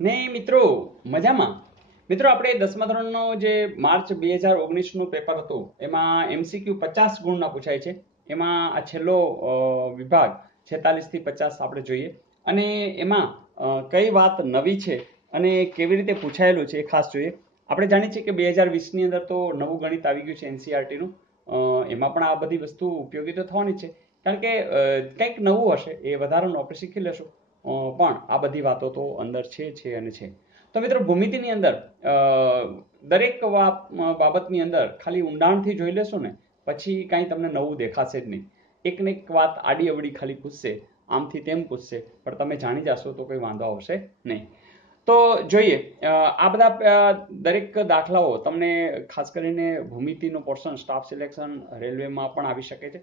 ને મિત્રો મજામાં. મિત્રો આપણે 10મા ધોરણનો જે માર્ચ 2019નું પેપર હતું એમાં MCQ 50 ગુણના પૂછાય છે. એમાં આ છેલ્લો વિભાગ 46 થી 50 આપણે જોઈએ અને એમાં કઈ વાત નવી છે અને કેવી રીતે પૂછાયેલું છે એ ખાસ જોઈએ. આપણે જાણીએ છીએ કે 2020ની અંદર તો નવું ગણિત આવી ગયું છે NCERTનું. એમાં પણ આ બધી વસ્તુ ઉપયોગી તો થવાની છે, કારણ કે કંઈક નવું હશે, એ વધારાનું આપણે શીખી લેશું. પણ આ બધી વાતો તો અંદર છે અને છે. તો મિત્રો ભૂમિતિની અંદર દરેક બાબતની અંદર ખાલી ઊંડાણથી જોઈ લેશો ને પછી કાંઈ તમને નવું દેખાશે જ નહીં. એક ને એક વાત આડી અવડી ખાલી પૂછશે, આમથી તેમ પૂછશે, પણ તમે જાણી જશો તો કોઈ વાંધો આવશે નહીં. તો જોઈએ, આ બધા દરેક દાખલાઓ તમને ખાસ કરીને ભૂમિતિનો પોર્શન સ્ટાફ સિલેક્શન રેલવેમાં પણ આવી શકે છે,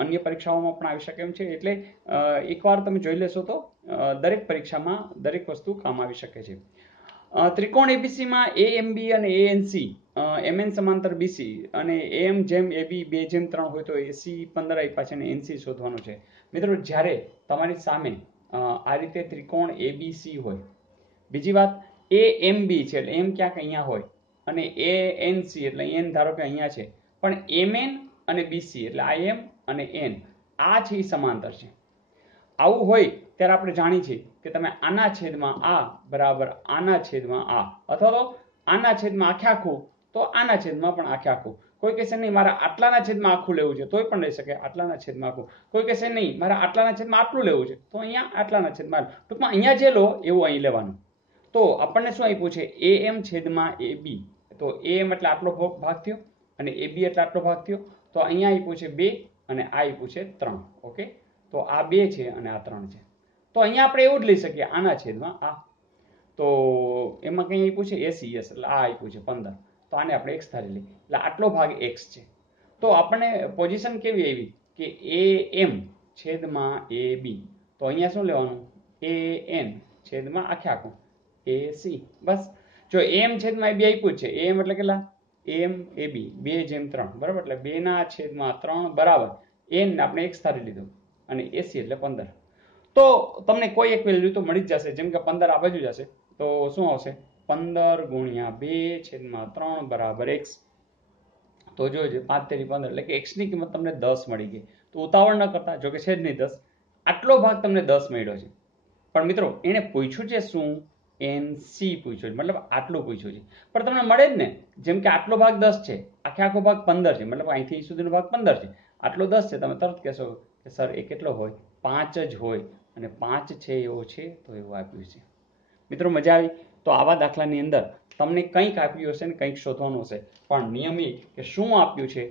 અન્ય પરીક્ષાઓમાં પણ આવી શકે એમ છે. એટલે એકવાર તમે જોઈ લેશો તો દરેક પરીક્ષામાં દરેક વસ્તુ કામ આવી શકે છે. ત્રિકોણ એબીસીમાં AMB અને ANC, MN સમાંતર BC અને AM જેમ AB 2:3 હોય તો AC 15 આપ્યા છે અને NC શોધવાનું છે. મિત્રો જ્યારે તમારી સામે આ રીતે ત્રિકોણ ABC હોય, બીજી વાત AMB છે એટલે M ક્યાંક અહીંયા હોય અને ANC એટલે N ધારો કે અહીંયા છે, પણ MN અને BC એટલે IM અને N આ છે એ સમાંતર છે. આવું હોય ત્યારે આપણે જાણીએ છીએ કે તમે આના છેદમાં આ બરાબર આના છેદમાં આ, અથવા તો આના છેદમાં આખે આખું તો આના છેદમાં પણ આખે આખું. કોઈ કહેશે નહીં મારે આટલાના છેદમાં આખું લેવું છે, તોય પણ લઈ શકે આટલાના છેદમાં આખું. કોઈ કહેશે નહીં મારે આટલાના છેદમાં આટલું લેવું છે, તો અહીંયા આટલાના છેદમાં. ટૂંકમાં અહીંયા જે લો એવું અહીં લેવાનું. તો આપણને શું આપ્યું છે? AM છેદમાં AB. તો AM એટલે આટલો ભાગ થયો અને AB એટલે આટલો ભાગ થયો. તો અહીંયા આપ્યું છે 2 અને આ આપ્યું છે 3. ઓકે, તો આ 2 છે અને આ 3 છે. તો અહીંયા આપણે એવું જ લઈ શકીએ આના છેદમાં આ. તો એમાં કંઈ આપ્યું છે ACS એટલે આ આપ્યું છે 15. તો આને આપણે x ધારી લઈએ એટલે આટલો ભાગ x છે. તો આપણને પોઝિશન કેવી આવી કે AM છેદમાં AB. તો અહીંયા શું લેવાનું? AN છેદમાં આખે આખું AC. બસ. જો AM છેદમાં AB આપ્યું છે, AM એટલે કેટલા? AM AB 2:3 બરાબર, એટલે 2/3 બરાબર n ને આપણે x ધારી લીધું અને AC એટલે 15. તો તમને કોઈ એક વેલ્યુ તો મળી જ જશે. જેમ કે 15 આ બાજુ જશે તો શું આવશે? 15 ગુણ્યા 2/3 બરાબર x. તો જોજો 5 તેરી 15 એટલે કે x ની કિંમત તમને 10 મળી ગઈ. તો ઉતાવળ ન કરતા, જો કે છે જ નહીં 10, આટલો ભાગ તમને 10 મળ્યો છે. પણ મિત્રો એને પૂછ્યું છે શું? NC પૂછ્યું છે, મતલબ આટલું પૂછ્યું છે. પણ તમને મળે જ ને, જેમ કે આટલો ભાગ 10 છે, આખે આખો ભાગ 15 છે, મતલબ અહીંથી સુધીનો ભાગ 15 છે, આટલો 10 છે. તમે તરત કહેશો કે સર એ કેટલો હોય? 5 જ હોય, અને 5 છે એવો છે તો એવું આપ્યું છે. મિત્રો મજા આવી? તો આવા દાખલાની અંદર તમને કંઈક આપ્યું હશે ને કંઈક શોધવાનું હશે, પણ નિયમ એ કે શું આપ્યું છે,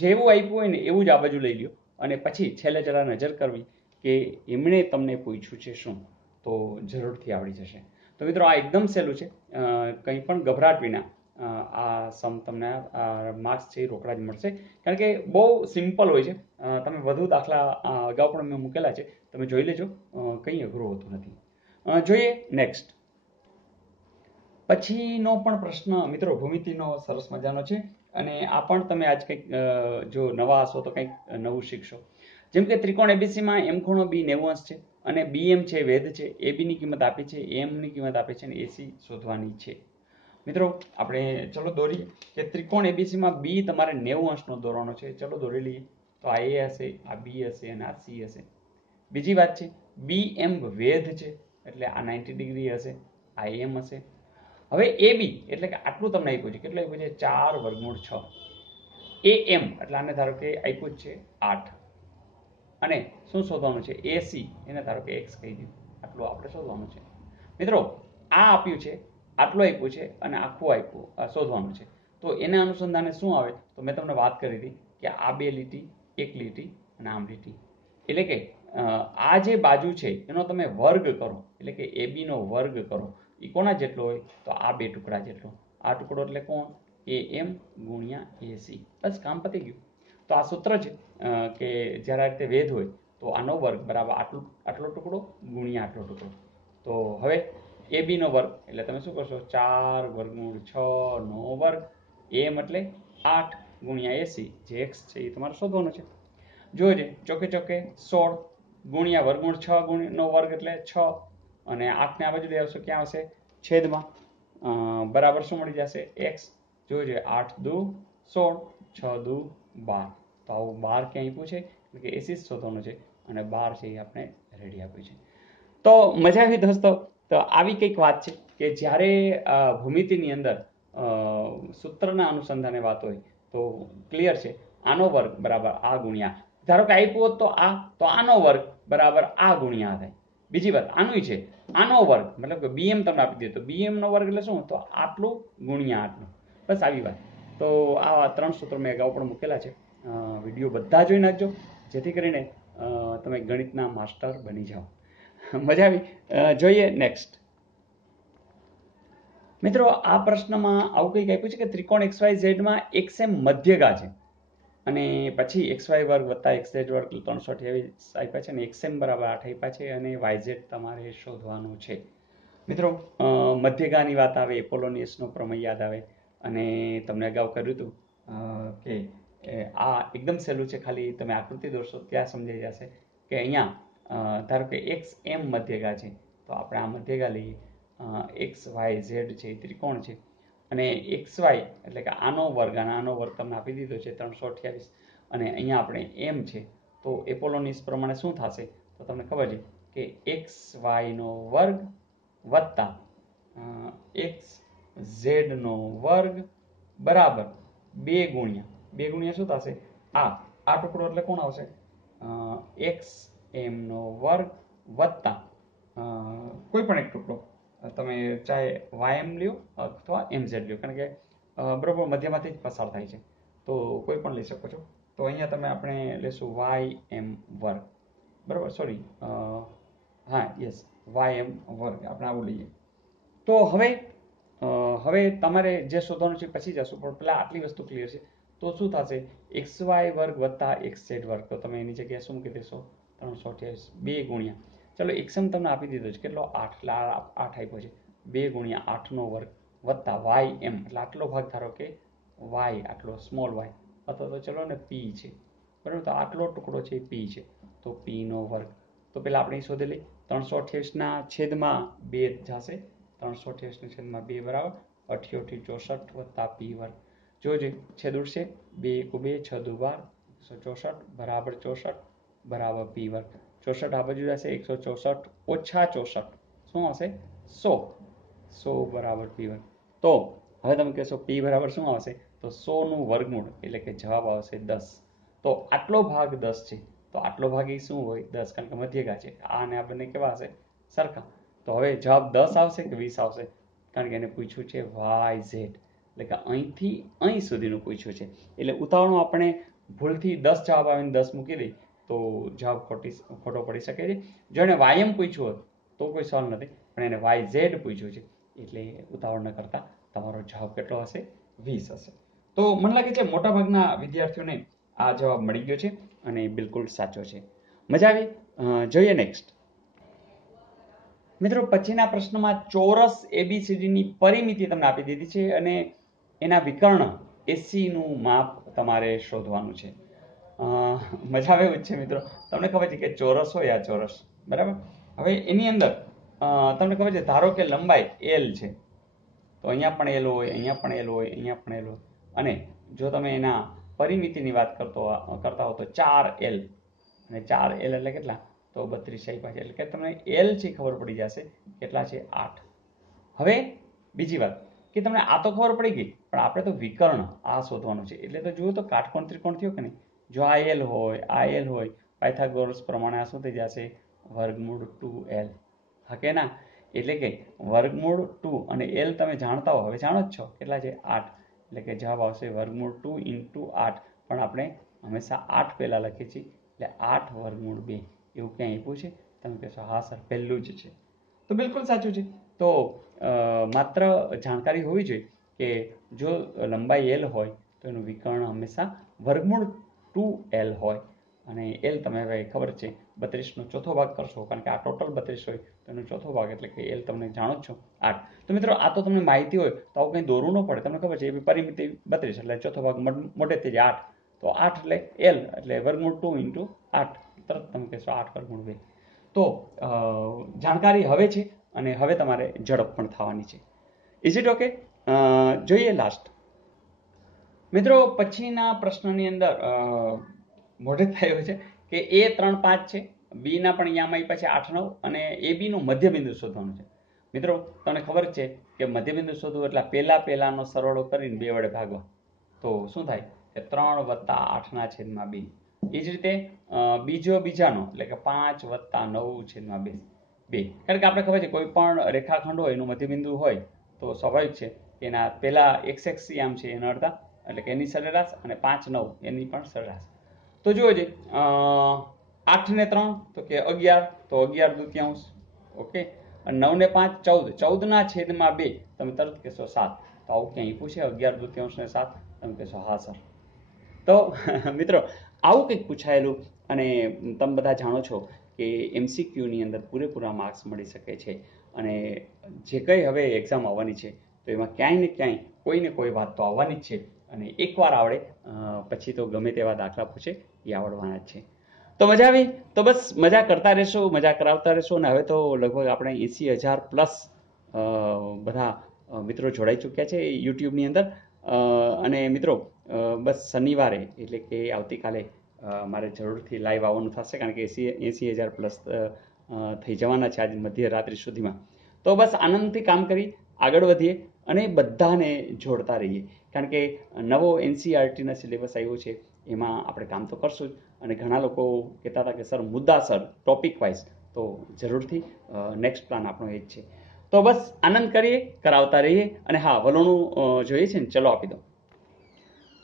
જેવું આપ્યું હોય ને એવું જ આ બાજુ લઈ લ્યો અને પછી છેલ્લે જરા નજર કરવી કે એમણે તમને પૂછ્યું છે શું, તો જરૂરથી આવડી જશે. તો મિત્રો આ એકદમ સહેલું છે, કંઈ પણ ગભરાટ વિના આ સમ તમને માર્ક્સ છે એ રોકડા જ મળશે, કારણ કે બહુ સિમ્પલ હોય છે. તમે વધુ દાખલા અગાઉ પણ મેં મૂકેલા છે, તમે જોઈ લેજો, કંઈ અઘરું હોતું નથી. જોઈએ નેક્સ્ટ. પછીનો પણ પ્રશ્ન મિત્રો ભૂમિતિનો સરસ મજાનો છે અને આ પણ તમે આજ કંઈક જો નવા હશો તો કંઈક નવું શીખશો. જેમ કે ત્રિકોણ એબીસીમાં M ખૂણો B 90 અંશ છે અને BM છે વેધ છે, AB ની કિંમત આપી છે, AM ની કિંમત આપી છે અને AC શોધવાની છે. મિત્રો આપણે ચલો દોરીએ કે ત્રિકોણ એબીસીમાં B તમારે 90 અંશનો દોરવાનો છે. ચલો દોરી લઈએ. તો આ A હશે, આ B હશે અને આ C હશે. બીજી વાત છે BM વેધ છે એટલે આ 90 ડિગ્રી હશે, આ AM હશે. હવે AB એટલે કે આટલું તમને આપ્યું છે, કેટલું આપ્યું છે? 4 વર્ગમૂળ 6. AM એટલે આને ધારો કે આપ્યું છે 8 અને શું શોધવાનું છે? AC એને ધારો કે x કહી દીધું, આટલું આપણે શોધવાનું છે. મિત્રો આ આપ્યું છે, આટલું આપ્યું છે અને આખું આપ્યું શોધવાનું છે. તો એના અનુસંધાને શું આવે? તો મેં તમને વાત કરી હતી કે આ બે લીટી, એક લીટી અને આમ લીટી, એટલે કે આ જે બાજુ છે એનો તમે વર્ગ કરો, એટલે કે AB નો વર્ગ કરો. એ કોના જેટલો હોય? તો આ બે ટુકડા જેટલો. આ ટુકડો એટલે કોણ? AM ગુણ્યા AC. બસ કામ પતી ગયું. તો આ સૂત્ર છે કે જ્યારે આ રીતે વેધ હોય તો આનો વર્ગ બરાબર આટલો ટુકડો ગુણ્યા આટલો ટુકડો. તો હવે AB નો વર્ગ એટલે તમે શું કરશો? 4 વર્ગમૂળ 6 નો વર્ગ. AM એટલે 8 ગુણ્યા AC જે x છે એ તમારે શોધવાનો છે. જોજે ચોકે ચોકે 16 ગુણ્યા વર્ગમૂળ 6 નો વર્ગ એટલે 6 અને 8 ને આ બાજુ લઈ આવશો ક્યાં આવશે? છેદમાં. બરાબર શું મળી જશે? x. જોજો 8 દુ 16, 6 દુ 12. તો આવું 12 ક્યાં આપ્યું છે? એટલે કે એસી શોધવાનું છે અને 12 છે એ આપણે રેડી આપ્યું છે. તો મજા આવી દોસ્તો. તો આવી કંઈક વાત છે કે જ્યારે ભૂમિતિની અંદર સૂત્રના અનુસંધાને વાત હોય તો ક્લિયર છે. આનો વર્ગ બરાબર આ ગુણ્યા, ધારો કે આપ્યું હોત તો આનો વર્ગ બરાબર આ ગુણ્યા થાય. બીજી વાત આનું છે, આનો વર્ગ મતલબ કે bm તમને આપી દે તો bm નો વર્ગ એટલે શું? તો આટલું ગુણ્યા આટલું. બસ આવી વાત. તો આ 3 સૂત્રો મેં અગાઉ પણ મૂકેલા છે. વિડીયો બધા જોઈ નાખજો જેથી કરીને તમે ગણિતના માસ્ટર બની જાઓ. મજા આવી? જોઈએ નેક્સ્ટ. મિત્રો આ પ્રશ્નમાં આવું કંઈક આપ્યું છે કે ત્રિકોણ XYZ માં xm મધ્યગા છે અને પછી xy વર્ગ વત્તા xz વર્ગ 328 આપ્યા છે અને xm બરાબર 8 આપ્યા છે અને yz તમારે શોધવાનું છે. મિત્રો મધ્યગાની વાત આવે, એપોલોનિયસનો પ્રમેય યાદ આવે અને તમને અગાઉ કર્યું હતું કે આ એકદમ સહેલું છે, ખાલી તમે આકૃતિ દોરશો ત્યાં સમજાઈ જશે કે અહીંયા ધારો કે xm મધ્યગા છે તો આપણે આ મધ્યગા લઈએ. XYZ છે ત્રિકોણ છે અને XY એટલે કે આનો વર્ગ અને આનો વર્ગ તમને આપી દીધો છે 328 અને અહીંયા આપણે m છે તો એપોલોનિયસ પ્રમાણે શું થશે? તો તમને ખબર છે કે XY નો વર્ગ વત્તા XZ નો વર્ગ બરાબર 2 ગુણ્યા શું થશે? આ ટુકડો એટલે કોણ આવશે? XM નો વર્ગ વત્તા કોઈ પણ એક ટુકડો, તમે ચાહે ym લ્યો અથવા mz લ્યો, કારણ કે બરોબર મધ્યમાંથી જ પસાર થાય છે તો કોઈ પણ લઈ શકો છો. તો અહીંયા તમે આપણે લેશું ym વર્ગ, બરાબર, સોરી હા યસ ym વર્ગ આપણે આવું લઈએ. તો હવે તમારે જે શોધવાનું છે પછી જશું, પણ પેલા આટલી વસ્તુ ક્લિયર છે. તો શું થશે? xy વર્ગ વત્તા xz વર્ગ, તો તમે એની જગ્યાએ શું મૂકી દેશો? 328 2 ગુણ્યા, ચલો xm તમને આપી દીધો છે કેટલો? 8, એટલે 8 આપ્યો છે. 2 ગુણ્યા 8 નો વર્ગ વત્તા ym એટલે આટલો ભાગ ધારો કે y આટલો સ્મોલ y અથવા તો ચલો ને p છે, બરાબર, તો આટલો ટુકડો છે p છે તો p નો વર્ગ. તો પેલા આપણે શોધી લઈએ. 328 ના છેદમાં 2 જશે, 328 ના છેદમાં 2 બરાબર 88 64 વત્તા p વર્ગ. જોજો છેદ ઉડશે, 2 × 2 6 × 12 164 બરાબર 64 બરાબર p વર્ગ. 64 આ બાજુ જશે 164 ઓછા 64 શું આવશે? 100 બરાબર p વર્ગ. તો હવે તમે કહેશો p બરાબર શું આવશે? તો 100 નું વર્ગમૂળ એટલે કે જવાબ આવશે 10. તો આટલો ભાગ 10 છે તો આટલો ભાગ એ શું હોય? 10, કારણ કે મધ્યગા છે. આ અને આ બંને કેવા હશે? સરખા. તો હવે જવાબ 10 આવશે કે 20 આવશે? કારણ કે એને પૂછ્યું છે YZ, એટલે કે અહીંથી અહીં સુધીનું પૂછ્યું છે. એટલે ઉતાવળમાં આપણે ભૂલથી 10 જવાબ આવીને 10 મૂકી દઈ તો જવાબ ખોટો પડી શકે છે. જો એને ym પૂછ્યું હોત તો કોઈ સવાલ નથી, પણ એને YZ પૂછ્યું છે એટલે ઉતાવળ ન કરતા તમારો જવાબ કેટલો હશે? 20 હશે. તો મને લાગે છે મોટાભાગના વિદ્યાર્થીઓને આ જવાબ મળી ગયો છે અને બિલકુલ સાચો છે. મજા આવી? જોઈએ નેક્સ્ટ. મિત્રો પછીના પ્રશ્નમાં ચોરસ ABCDની પરિમિતિ તમને આપી દીધી છે અને એના વિકર્ણ AC નું માપ તમારે શોધવાનું છે. મજા આવે એવું જ છે મિત્રો. તમને ખબર છે કે ચોરસ હોય, આ ચોરસ બરાબર. હવે એની અંદર તમને ખબર છે ધારો કે લંબાઈ L છે તો અહીંયા પણ L હોય, અહીંયા પણ L હોય, અહીંયા પણ L હોય અને જો તમે એના પરિમિતિની વાત કરતા હો તો 4L અને 4L એટલે કેટલા? તો 32 આપ્યા છે, એટલે કે તમને L છે ખબર પડી જશે કેટલા છે? 8. હવે બીજી વાત કે તમને આ તો ખબર પડી ગઈ, પણ આપણે તો વિકર્ણ આ શોધવાનું છે. એટલે તો જુઓ તો કાટકોણ ત્રિકોણ થયો કે નહીં? જો આ L હોય, આ L હોય, પાયથાગોરસ પ્રમાણે આ શું થઈ જશે? વર્ગમૂળ 2L. હા કે ના? એટલે કે વર્ગમૂળ 2 અને L તમે જાણતા હો, હવે જાણો જ છો કેટલા છે? 8. એટલે કે જવાબ આવશે વર્ગમૂળ 2 × 8, પણ આપણે હંમેશા 8 પહેલા લખીએ છીએ એટલે 8 વર્ગમૂળ 2 એવું ક્યાં આપ્યું છે? તમે કહેશો હા સર પહેલું જ છે. તો બિલકુલ સાચું છે. તો માત્ર જાણકારી હોવી જોઈએ કે જો લંબાઈ L હોય તો એનું વિકર્ણ હંમેશા વર્ગમૂળ 2L હોય અને L તમે હવે ખબર છે 32 નો ચોથો ભાગ કરશો, કારણ કે આ ટોટલ 32 હોય તો એનો ચોથો ભાગ એટલે કે L તમને જાણો જ છો 8. તો મિત્રો આ તો તમને માહિતી હોય તો આવું કંઈ દોરવું ન પડે. તમને ખબર છે એ પરિમિતિ 32 એટલે ચોથો ભાગ મોટેથી જ 8. તો 8 એટલે L એટલે વર્ગમૂળ 2 × 8, તરત તમે કહેશો 8 વર્ગમૂળ 2. તો જાણકારી હવે છે અને હવે તમારે ઝડપ પણ થવાની છે. Is it okay? જોઈએ લાસ્ટ. મિત્રો પછીના પ્રશ્નની અંદર મોઢે થયો છે કે એ 3 5 છે, બી ના પણ અહીંયામાં પછી 8 9 અને એ બી નું મધ્યબિંદુ શોધવાનું છે. મિત્રો તમને ખબર છે કે મધ્યબિંદુ શોધવું એટલે પહેલાનો સરવાળો કરીને 2 વડે ભાગવા, તો શું થાય કે 3 + 8/2. એ જ રીતે બીજાનો એટલે કે 5 + 9/2. કારણ કે આપણે ખબર છે કોઈ પણ રેખાખંડ હોય એનું મધ્યબિંદુ હોય તો સ્વાભાવિક છે કે એના પહેલા x આમ છે એના અડધા એટલે કે એની સરેરાશ અને 5 9 એની પણ સરેરાશ. તો જુઓ છે 8 ને 3 તો કે 11, તો 11/2. ઓકે, અને 9 ને 5 14, 14/2 તમે તરત કહેશો 7. તો આવું ક્યાંય પૂછે 11/2 ને 7? તમે કહેશો હા સર. તો મિત્રો આવું કંઈક પૂછાયેલું, અને તમે બધા જાણો છો કે MCQની અંદર પૂરેપૂરા માર્ક્સ મળી શકે છે, અને જે કંઈ હવે એક્ઝામ આવવાની છે તો એમાં ક્યાંય ને ક્યાંય કોઈ ને કોઈ વાત તો આવવાની જ છે, અને એકવાર આવડે પછી તો ગમે તેવા દાખલા પૂછે એ આવડવાના જ છે. તો મજા આવી? તો બસ મજા કરતા રહેશો, મજા કરાવતા રહેશો, અને હવે તો લગભગ આપણે 80,000 પ્લસ બધા મિત્રો જોડાઈ ચૂક્યા છે યુટ્યુબની અંદર. અને મિત્રો બસ શનિવારે એટલે કે આવતીકાલે મારે જરૂરથી લાઈવ આવવાનું થશે, કારણ કે 80,000 પ્લસ થઈ જવાના છે આજ મધ્યરાત્રિ સુધીમાં. તો બસ આનંદથી કામ કરી આગળ વધીએ અને બધાને જોડતા રહીએ, કારણ કે નવો NCERTના સિલેબસ આવ્યો છે એમાં આપણે કામ તો કરશું જ, અને ઘણા લોકો કહેતા હતા કે સર મુદ્દાસર ટોપિક વાઇઝ, તો જરૂરથી નેક્સ્ટ પ્લાન આપણો એ જ છે. તો બસ આનંદ કરીએ, કરાવતા રહીએ, અને હા વલોણું જોઈએ છે ને, ચલો આપી દો.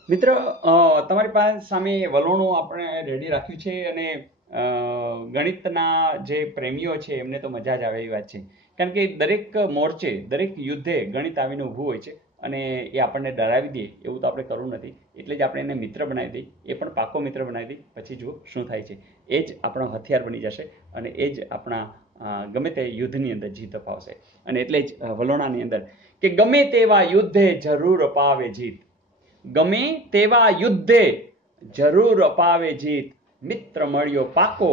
મિત્ર તમારી પાસે સામે વલોણું આપણે રેડી રાખ્યું છે, અને ગણિતના જે પ્રેમીઓ છે એમને તો મજા જ આવે એવી વાત છે, કારણ કે દરેક મોરચે દરેક યુદ્ધે ગણિત આવીને ઊભું હોય છે, અને એ આપણને ડરાવી દે એવું તો આપણે કરવું નથી, એટલે જ આપણે એને મિત્ર બનાવી દઈએ, એ પણ પાકો મિત્ર બનાવી દઈએ, પછી જુઓ શું થાય છે. એ જ આપણો હથિયાર બની જશે, અને એ જ આપણા ગમે તે યુદ્ધની અંદર જીત અપાવશે. અને એટલે જ વલોણાની અંદર કે ગમે તેવા યુદ્ધે જરૂર અપાવે જીત, ગમે તેવા યુદ્ધે જરૂર અપાવે જીત, મિત્ર મળ્યો પાકો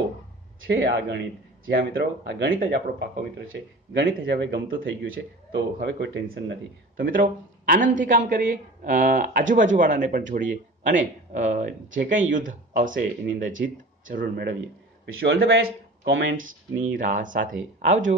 છે આ ગણિત. જ્યાં મિત્રો આ ગણિત જ આપણો પાકો મિત્ર છે, ગણિત જ હવે ગમતું થઈ ગયું છે, તો હવે કોઈ ટેન્શન નથી. તો મિત્રો આનંદથી કામ કરીએ, આજુબાજુવાળાને પણ જોડીએ, અને જે કંઈ યુદ્ધ આવશે એની અંદર જીત જરૂર મેળવીએ. Wish you all the best. કોમેન્ટ્સની રાહ સાથે આવજો.